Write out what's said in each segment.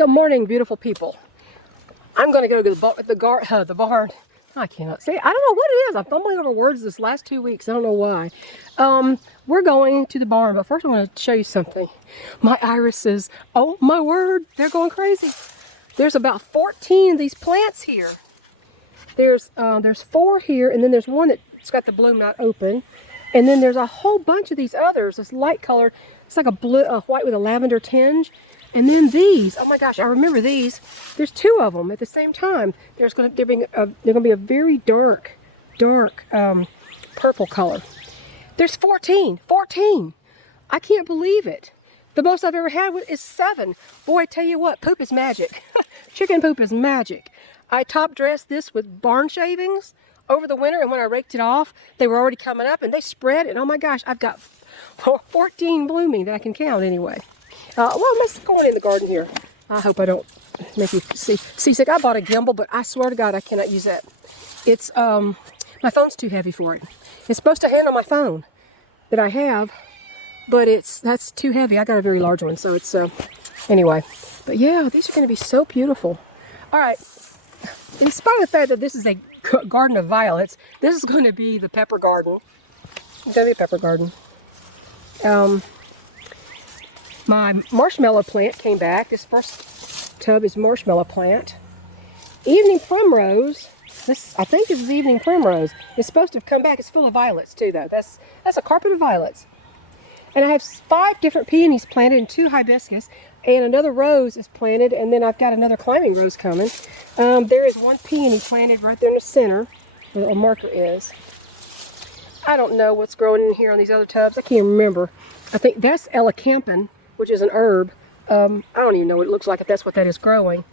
Good morning, beautiful people. I'm going to go to the barn. I cannot say. I don't know what it is. I'm fumbling over words this last 2 weeks. I don't know why. We're going to the barn, but first I want to show you something. My irises, oh my word, they're going crazy. There's about 14 of these plants here. There's 4 here, and then there's one that's got the bloom not open. And then there's a whole bunch of these others, this light color. It's like a blue, white with a lavender tinge. And then these, oh my gosh, I remember these. There's 2 of them at the same time. They're going to be a very dark purple color. There's 14. I can't believe it. The most I've ever had is 7. Boy, I tell you what, poop is magic. Chicken poop is magic. I top dressed this with barn shavings over the winter, and when I raked it off, they were already coming up and they spread, and oh my gosh, I've got 14 blooming that I can count anyway. Well, let's go on in the garden here. I hope I don't make you seasick. I bought a gimbal, but I swear to God, I cannot use that. It's, my phone's too heavy for it. It's supposed to handle my phone that I have, but that's too heavy. I got a very large one, so it's, anyway. But yeah, these are going to be so beautiful. All right, in spite of the fact that this is a garden of violets, this is going to be the pepper garden. It's going to be a pepper garden. My marshmallow plant came back. This first tub is marshmallow plant. Evening primrose. This, I think, is evening primrose. It's supposed to have come back. It's full of violets too, though. That's a carpet of violets. And I have 5 different peonies planted and 2 hibiscus, and another rose is planted, and then I've got another climbing rose coming. There is 1 peony planted right there in the center, where the marker is. I don't know what's growing in here on these other tubs. I can't remember. I think that's elecampane, which is an herb. I don't even know what it looks like, if that's what that is growing.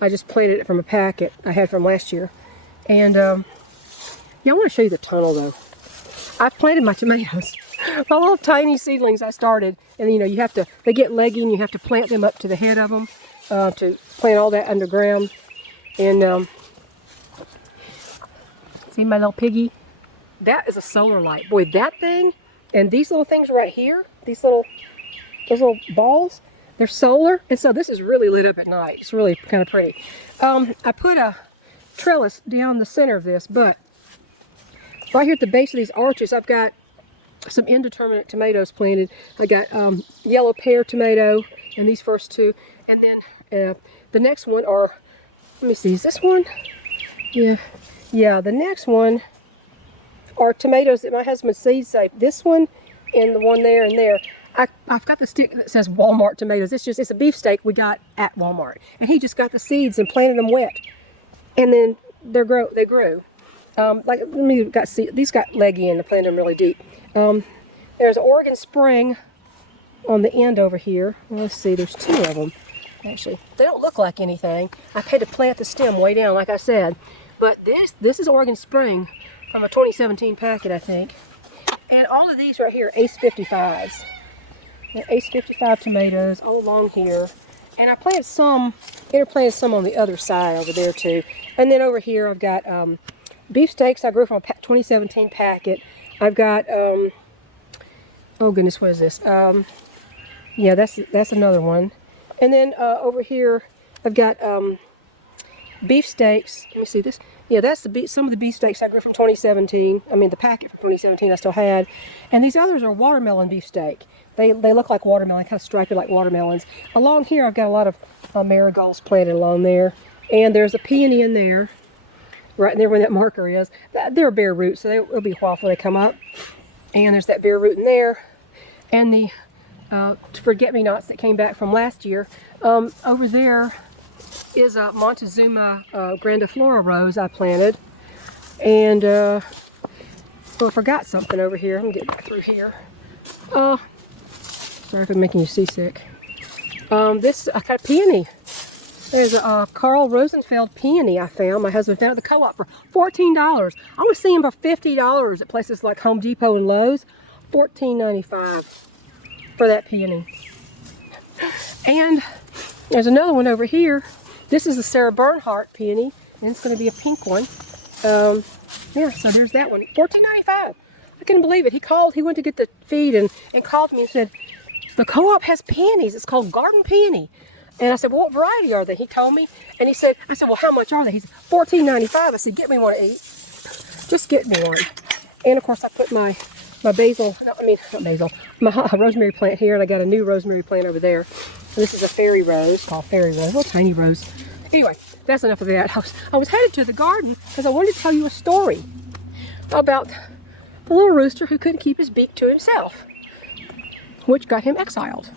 I just planted it from a packet I had from last year. And yeah, I want to show you the tunnel though. I've planted my tomatoes. My little tiny seedlings I started, and you know, they get leggy and you have to plant them up to the head of them to plant all that underground. And see my little piggy? That is a solar light. Boy, that thing and these little things right here, those little balls, they're solar, and so this is really lit up at night. It's really kind of pretty. I put a trellis down the center of this, but right here at the base of these arches, I've got some indeterminate tomatoes planted. I got yellow pear tomato, and these first 2, and then the next one are, let me see, is this one? Yeah, the next one are tomatoes that my husband seed saved. This one and the one there and there. I've got the stick that says Walmart tomatoes. It's a beefsteak we got at Walmart. And he just got the seeds and planted them wet. And then they grew. These got leggy and I planted them really deep. There's an Oregon Spring on the end over here. Let's see, there's 2 of them. Actually, they don't look like anything. I had to plant the stem way down, like I said. But this is Oregon Spring from a 2017 packet, I think. And all of these right here, Ace 55s. Ace 55 tomatoes all along here. And I interplanted some on the other side over there too. And then over here I've got beefsteaks I grew from a 2017 packet. I've got, oh goodness, what is this? Yeah, that's another one. And then over here I've got beefsteaks. Let me see this. Yeah, that's some of the beefsteaks I grew from 2017. I mean, the packet from 2017 I still had. And these others are watermelon beefsteak. They look like watermelon, kind of striped like watermelons. Along here, I've got a lot of marigolds planted along there. And there's a peony in there, right there where that marker is. They're bare roots, so it'll be a while before they come up. And there's that bare root in there. And the forget-me-nots that came back from last year. Over there is a Montezuma grandiflora rose I planted. And, well, I forgot something over here. I'm getting through here. Sorry if I'm making you seasick. I got a peony. There's a Carl Rosenfeld peony I found. My husband found at the co-op for $14. I was seeing them for $50 at places like Home Depot and Lowe's. $14.95 for that peony. And there's another one over here. This is the Sarah Bernhardt peony, and it's going to be a pink one. Yeah, so there's that one. $14.95. I couldn't believe it. He went to get the feed and called me and said, the co-op has peonies. It's called Garden Peony. And I said, well, what variety are they? He told me, and he said, I said, well, how much are they? He said, $14.95. I said, get me one to eat. Just get me one. And of course, I put my basil, not basil, my rosemary plant here, and I got a new rosemary plant over there. And this is a fairy rose, called fairy rose, a little tiny rose. Anyway, that's enough of that. I was headed to the garden because I wanted to tell you a story about the little rooster who couldn't keep his beak to himself, which got him exiled.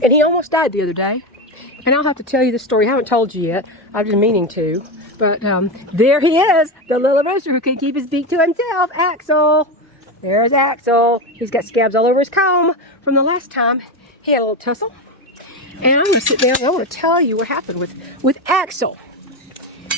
And he almost died the other day. And I'll have to tell you this story. I haven't told you yet. I've been meaning to. But there he is, the little rooster who couldn't keep his beak to himself, Axel. There's Axel. He's got scabs all over his comb from the last time he had a little tussle. And I'm going to sit down and I want to tell you what happened with Axel.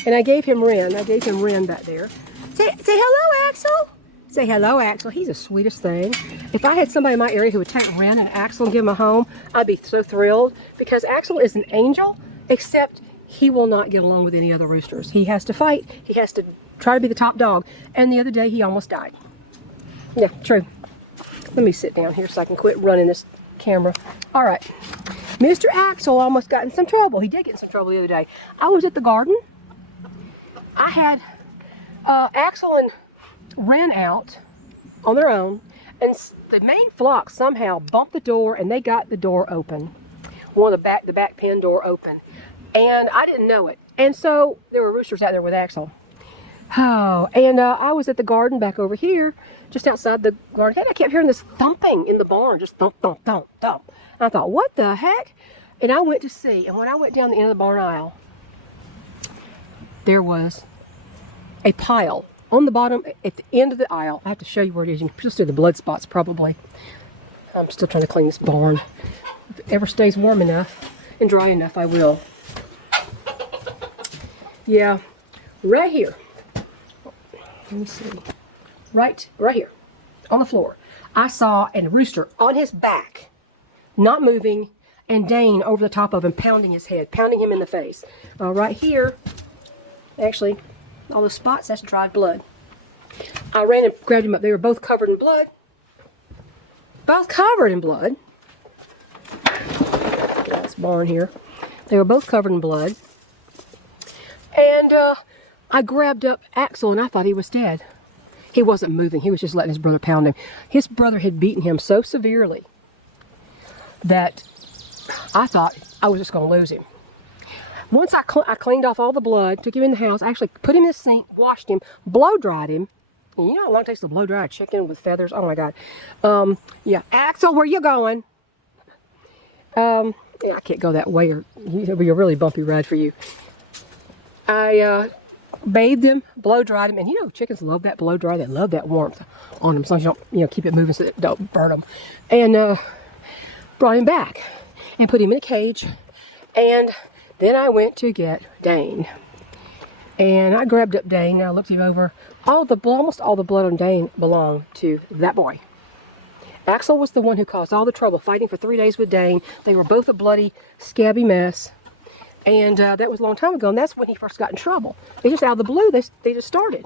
And I gave him Ren. I gave him Ren back there. Say hello, Axel. Say hello, Axel. He's the sweetest thing. If I had somebody in my area who would take Ren and Axel and give him a home, I'd be so thrilled. Because Axel is an angel, except he will not get along with any other roosters. He has to fight. He has to try to be the top dog. And the other day, he almost died. Yeah, true. Let me sit down here so I can quit running this camera. All right. Mr. Axel almost got in some trouble. He did get in some trouble the other day. I was at the garden. I had Axel and Ren out on their own, and the main flock somehow bumped the door, and they got the door open. The back pen door open, and I didn't know it. And so there were roosters out there with Axel. Oh, and I was at the garden back over here, just outside the garden, and I kept hearing this thumping in the barn, just thump, thump, thump, thump. And I thought, what the heck? And I went to see, and when I went down the end of the barn aisle, there was a pile on the bottom at the end of the aisle. I have to show you where it is. You can just see the blood spots probably. I'm still trying to clean this barn. If it ever stays warm enough and dry enough, I will. Yeah, right here. Let me see. Right here on the floor. I saw a rooster on his back, not moving, and Dane over the top of him, pounding his head, pounding him in the face. Right here, actually, all the spots, that's dried blood. I ran and grabbed him up. They were both covered in blood. Both covered in blood. Get out this barn here. They were both covered in blood. And I grabbed up Axel, and I thought he was dead. He wasn't moving. He was just letting his brother pound him. His brother had beaten him so severely that I thought I was just going to lose him. Once I cleaned off all the blood, took him in the house, I actually put him in the sink, washed him, blow-dried him. And you know how long it takes to blow-dry a chicken with feathers? Oh, my God. Yeah, Axel, where you going? Yeah, I can't go that way, or it'll be a really bumpy ride for you. I bathed him, blow-dried him, and you know, chickens love that blow-dry. They love that warmth on them, as long as you don't, keep it moving so it don't burn them. And brought him back and put him in a cage, and then I went to get Dane. And I grabbed up Dane, and I looked him over. Almost all the blood on Dane belonged to that boy. Axel was the one who caused all the trouble, fighting for 3 days with Dane. They were both a bloody, scabby mess. And that was a long time ago, and that's when he first got in trouble. They just out of the blue, they just started.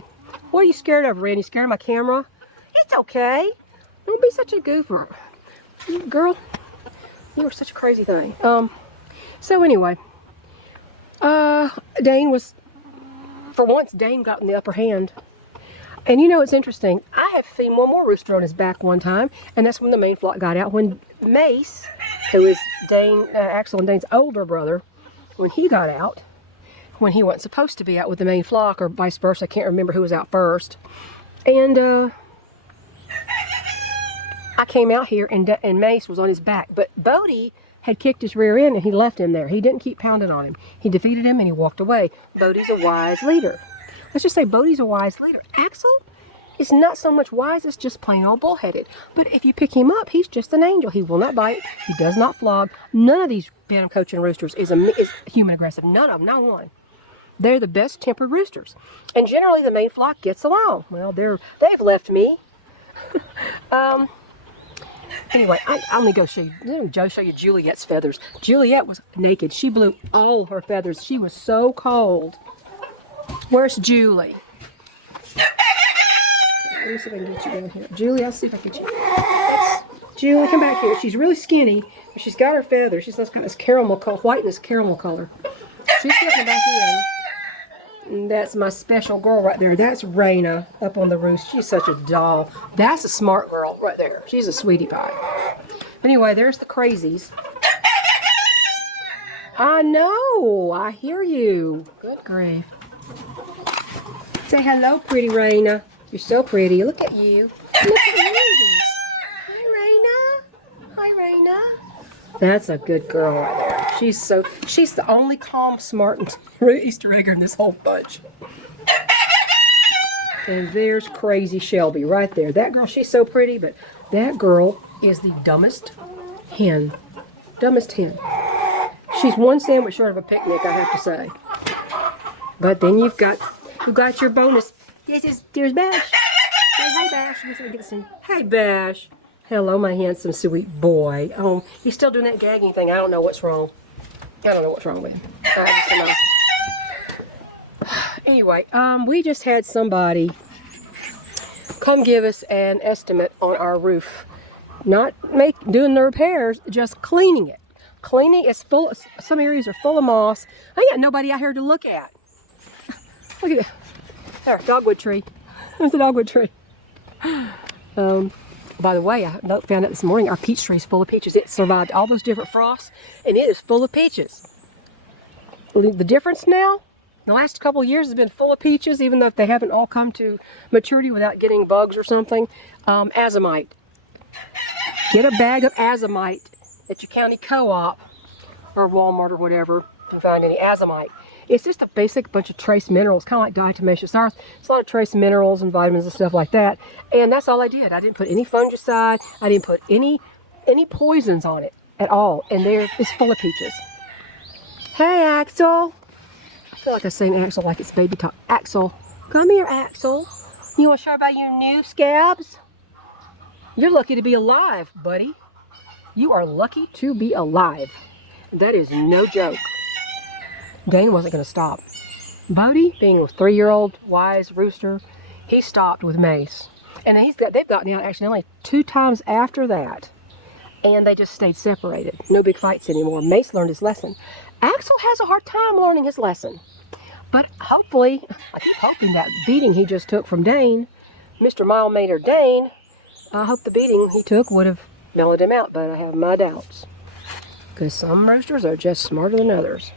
What are you scared of, Ren? You scared of my camera? It's okay. Don't be such a goofer. Girl, you were such a crazy thing. So anyway, Dane was, for once, Dane got in the upper hand. And you know, it's interesting. I have seen one more rooster on his back one time, and that's when the main flock got out. When Mace, who is Axel and Dane's older brother, when he got out, when he wasn't supposed to be out with the main flock, or vice versa, I can't remember who was out first. And I came out here, and Mace was on his back, but Bodie had kicked his rear end, and he left him there. He didn't keep pounding on him. He defeated him, and he walked away. Bodie's a wise leader. Let's just say Bodie's a wise leader. Axel is not so much wise as just plain old bullheaded. But if you pick him up, he's just an angel. He will not bite. He does not flog. None of these Bantam coaching roosters is human aggressive. None of them, not one. They're the best tempered roosters. And generally the main flock gets along. Well, they've left me. Anyway, I'm going to go show you. Let me show you Juliet's feathers. Juliet was naked. She blew all her feathers. She was so cold. Where's Julie? Let me see if I can get you down here. Julie, I'll see if I can get you. Julie, come back here. She's really skinny, but she's got her feathers. She's got this caramel color, white and this caramel color. She's getting back in. And that's my special girl right there. That's Raina up on the roost. She's such a doll. That's a smart girl right there. She's a sweetie pie. Anyway, there's the crazies. I know. I hear you. Good grief. Say hello, pretty Raina. You're so pretty. Look at you. Look at you. Hi, Raina. Hi, Raina. That's a good girl right there. She's the only calm, smart, and Easter egger in this whole bunch. And there's crazy Shelby right there. That girl, she's so pretty, but that girl is the dumbest hen. Dumbest hen. She's one sandwich short of a picnic, I have to say. But then you've got your bonus. There's Bash. Say hi, Bash. Let me get this in. Hey, Bash. Hello, my handsome, sweet boy. Oh, he's still doing that gagging thing. I don't know what's wrong. I don't know what's wrong with him. Anyway, we just had somebody come give us an estimate on our roof. Not doing the repairs, just cleaning it. Cleaning is full. Some areas are full of moss. I ain't got nobody out here to look at. Look at that. There, dogwood tree. There's a dogwood tree. By the way, I found out this morning our peach tree is full of peaches. It survived all those different frosts, and it is full of peaches. The difference now, the last couple of years has been full of peaches, even though they haven't all come to maturity without getting bugs or something. Azomite. Get a bag of azomite at your county co-op or Walmart or whatever. You can find any azomite. It's just a basic bunch of trace minerals, kind of like diatomaceous earth. It's a lot of trace minerals and vitamins and stuff like that. And that's all I did. I didn't put any fungicide. I didn't put any poisons on it at all. And it's full of peaches. Hey, Axel. I feel like I'm saying Axel like it's baby talk. Axel, come here, Axel. You want to show about your new scabs? You're lucky to be alive, buddy. You are lucky to be alive. That is no joke. Dane wasn't going to stop. Bodie, being a 3-year-old wise rooster, he stopped with Mace. And they've gotten out actually only 2 times after that. And they just stayed separated. No big fights anymore. Mace learned his lesson. Axel has a hard time learning his lesson. But hopefully, I keep hoping that beating he just took from Dane, Mr. Mile-Mater Dane, I hope the beating he took would have mellowed him out, but I have my doubts. Because some roosters are just smarter than others.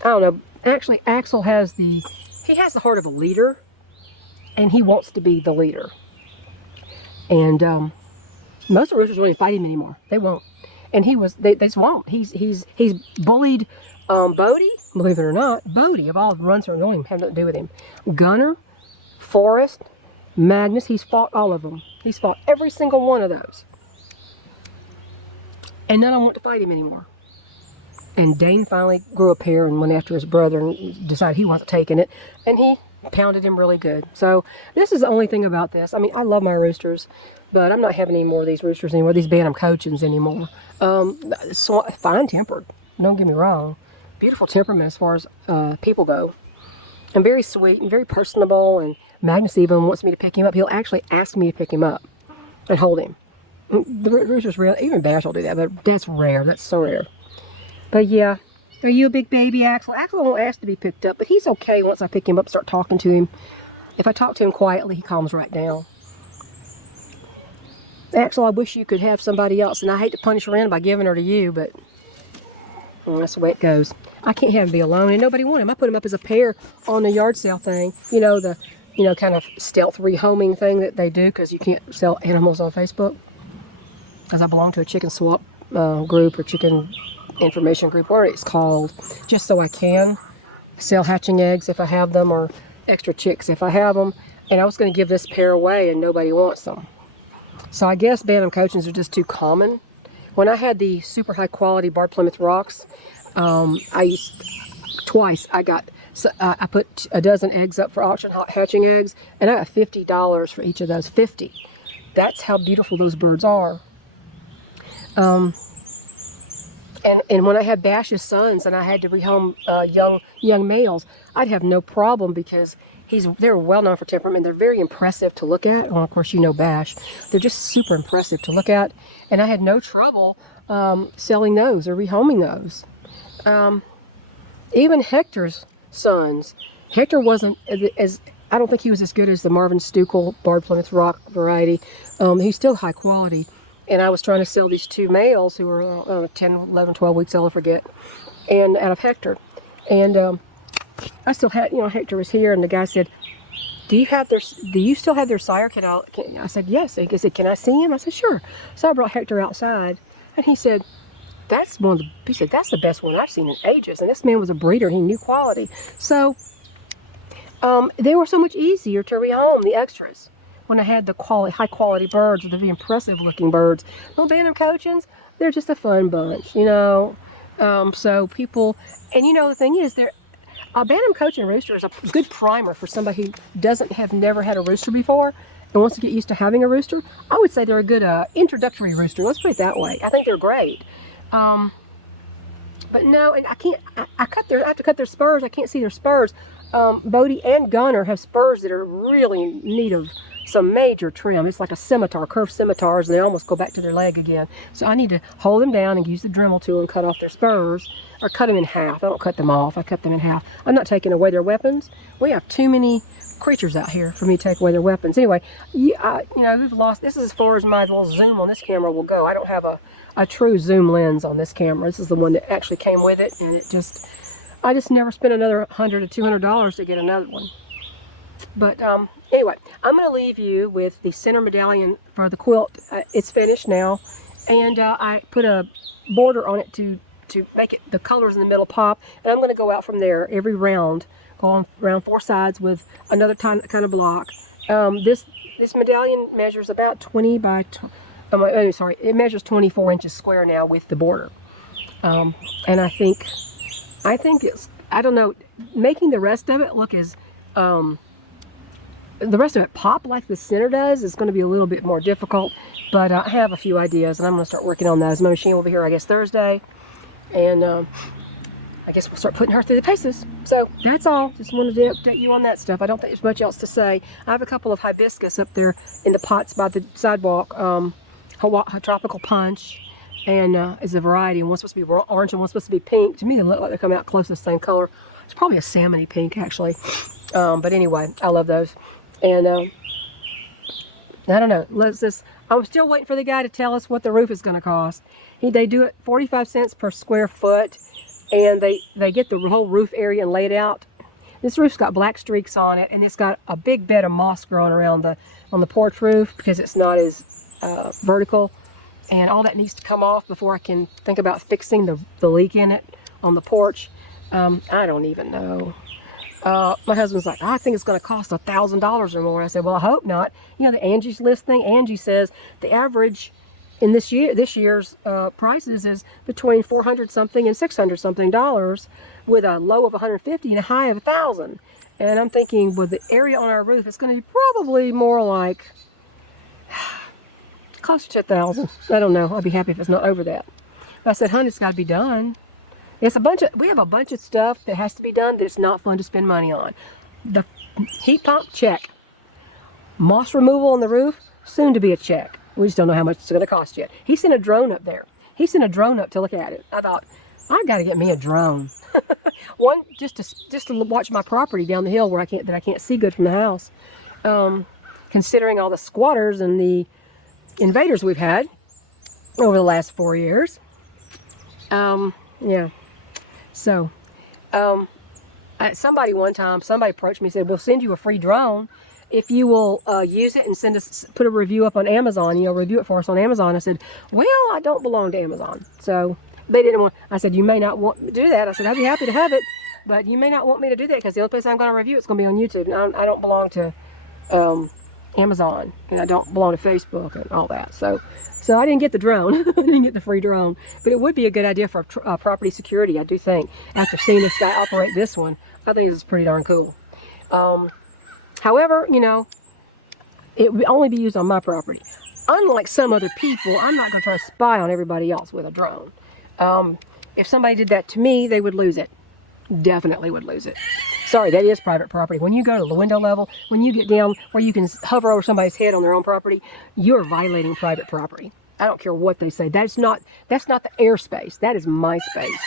I don't know. Actually, Axel has the heart of a leader, and he wants to be the leader. And most of the roosters won't even fight him anymore. They won't. And they just won't. He's bullied Bodie, believe it or not. Bodie, of all the runs that are going, have nothing to do with him. Gunner, Forrest, Magnus, he's fought all of them. He's fought every single one of those. And none of them want to fight him anymore. And Dane finally grew a pair and went after his brother and decided he wasn't taking it. And he pounded him really good. So this is the only thing about this. I mean, I love my roosters, but I'm not having any more of these roosters anymore, these Bantam Cochins anymore. Fine-tempered, don't get me wrong. Beautiful temperament as far as people go. And very sweet and very personable. And Magnus even wants me to pick him up. He'll actually ask me to pick him up and hold him. The rooster's real. Even Bash will do that, but that's rare. That's so rare. But yeah, are you a big baby, Axel? Axel won't ask to be picked up, but he's okay once I pick him up and start talking to him. If I talk to him quietly, he calms right down. Axel, I wish you could have somebody else, and I hate to punish Ren by giving her to you, but that's the way it goes. I can't have him be alone, and nobody wants him. I put him up as a pair on the yard sale thing. You know, the kind of stealth rehoming thing that they do because you can't sell animals on Facebook. Because I belong to a chicken swap group or chicken information group, whatever it's called, just so I can sell hatching eggs if I have them or extra chicks if I have them. And I was going to give this pair away and nobody wants them. So I guess Bantam Cochins are just too common. When I had the super high quality Barred Plymouth Rocks, I put a dozen eggs up for auction, hatching eggs, and I got $50 for each of those. 50. That's how beautiful those birds are. And when I had Bash's sons and I had to rehome young males, I'd have no problem because They're well known for temperament. They're very impressive to look at. Well, of course, you know Bash. They're just super impressive to look at. And I had no trouble selling those or rehoming those. Even Hector's sons. Hector wasn't as, I don't think he was as good as the Marvin Stukel Barred Plymouth Rock variety. He's still high quality. And I was trying to sell these 2 males who were 10, 11, 12 weeks old, I forget, and out of Hector. And I still had, Hector was here, and the guy said, do you still have their sire? I said, yes. He said, can I see him? I said, sure. So I brought Hector outside, and he said, that's the best one I've seen in ages. And this man was a breeder. He knew quality. So they were so much easier to rehome, the extras, when I had the high quality birds, or the very impressive looking birds. Little Bantam Cochins, they're just a fun bunch, so people, and the thing is, a Bantam Cochin rooster is a good primer for somebody who never had a rooster before and wants to get used to having a rooster. I would say they're a good introductory rooster. Let's put it that way. I think they're great. But no, and I can't. I have to cut their spurs. I can't see their spurs. Bodie and Gunner have spurs that are really in need of some major trim. It's like a scimitar, curved scimitars, and they almost go back to their leg again. So I need to hold them down and use the Dremel tool and cut off their spurs, or cut them in half. I don't cut them off. I cut them in half. I'm not taking away their weapons. We have too many creatures out here for me to take away their weapons. Anyway, we've lost. This is as far as my little zoom on this camera will go. I don't have a true zoom lens on this camera. This is the one that actually came with it, and I just never spent another $100 to $200 to get another one. But anyway, I'm going to leave you with the center medallion for the quilt. It's finished now, and I put a border on it to make it the colors in the middle pop. And I'm going to go out from there every round, go on around 4 sides with another kind of block. This medallion measures about 20 by. It measures 24 inches square now with the border. And I think it's, I don't know, making the rest of it look as the rest of it pop like the center does is going to be a little bit more difficult, but I have a few ideas, and I'm going to start working on those. My machine will be here, I guess, Thursday, and I guess we'll start putting her through the paces. So that's all. Just wanted to update you on that stuff. I don't think there's much else to say. I have a couple of hibiscus up there in the pots by the sidewalk, tropical punch, and is a variety, and one's supposed to be orange and one's supposed to be pink. To me, they look like they come out close to the same color. It's probably a salmony pink, actually. But anyway, I love those. And I don't know. I'm still waiting for the guy to tell us what the roof is going to cost. They do it 45 cents per square foot, and they get the whole roof area and lay it out. This roof's got black streaks on it, and it's got a big bed of moss growing around on the porch roof because it's not as vertical, and all that needs to come off before I can think about fixing the leak in it on the porch. I don't even know. My husband's like, I think it's going to cost $1,000 or more. I said, well, I hope not. The Angie's List thing. Angie says the average in this year's prices is between $400 something and $600 something dollars, with a low of 150 and a high of 1,000. And I'm thinking, with the area on our roof, it's going to be probably more like close to 1,000. I don't know. I'll be happy if it's not over that. But I said, honey, it's got to be done. We have a bunch of stuff that has to be done that's not fun to spend money on. The heat pump, check. Moss removal on the roof, soon to be a check. We just don't know how much it's going to cost yet. He sent a drone up there. He sent a drone up to look at it. I thought, I got to get me a drone. One just to watch my property down the hill where I can't see good from the house. Considering all the squatters and the invaders we've had over the last 4 years. Yeah. So, somebody approached me and said, we'll send you a free drone if you will use it and put a review up on Amazon, review it for us on Amazon. I said, well, I don't belong to Amazon. So they didn't want, I said, you may not want to do that. I said, I'd be happy to have it, but you may not want me to do that because the only place I'm going to review it's going to be on YouTube. And I don't belong to Amazon, and I don't belong to Facebook and all that. So I didn't get the drone. I didn't get the free drone. But it would be a good idea for property security, I do think. After seeing this guy operate this one, I think this is pretty darn cool. However, it would only be used on my property. Unlike some other people, I'm not going to try to spy on everybody else with a drone. If somebody did that to me, they would lose it. definitely would lose it. Sorry, that is private property. When you go to the window level, when you get down where you can hover over somebody's head on their own property, you're violating private property. I don't care what they say. That's not the airspace. That is my space.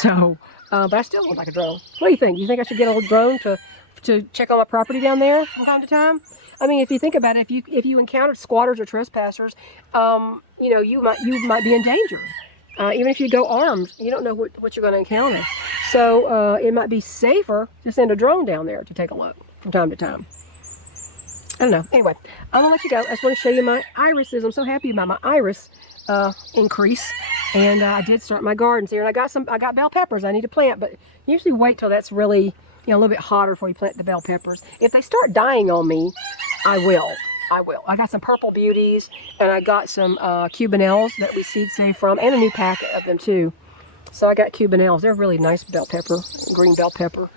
So, but I still would like a drone. What do you think? You think I should get a little drone to check on my property down there from time to time? I mean, if you think about it, if you encountered squatters or trespassers, you know, you might be in danger. Even if you go armed, you don't know what you're going to encounter. So it might be safer to send a drone down there to take a look from time to time. I don't know. Anyway, I'm going to let you go. I just want to show you my irises. I'm so happy about my iris increase. And I did start my gardens here. And I got bell peppers I need to plant. But usually wait till that's really, you know, a little bit hotter before you plant the bell peppers. If they start dying on me, I will. I got some purple beauties, and I got some cubanelles that we seed saved from, and a new packet of them too. So I got cubanelles. They're really nice bell pepper, green bell pepper.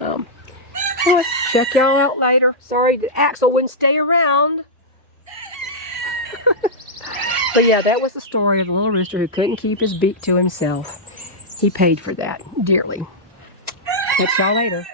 Anyway, check y'all out later. Sorry that Axel wouldn't stay around. But yeah, that was the story of the little rooster who couldn't keep his beak to himself. He paid for that dearly. Catch y'all later.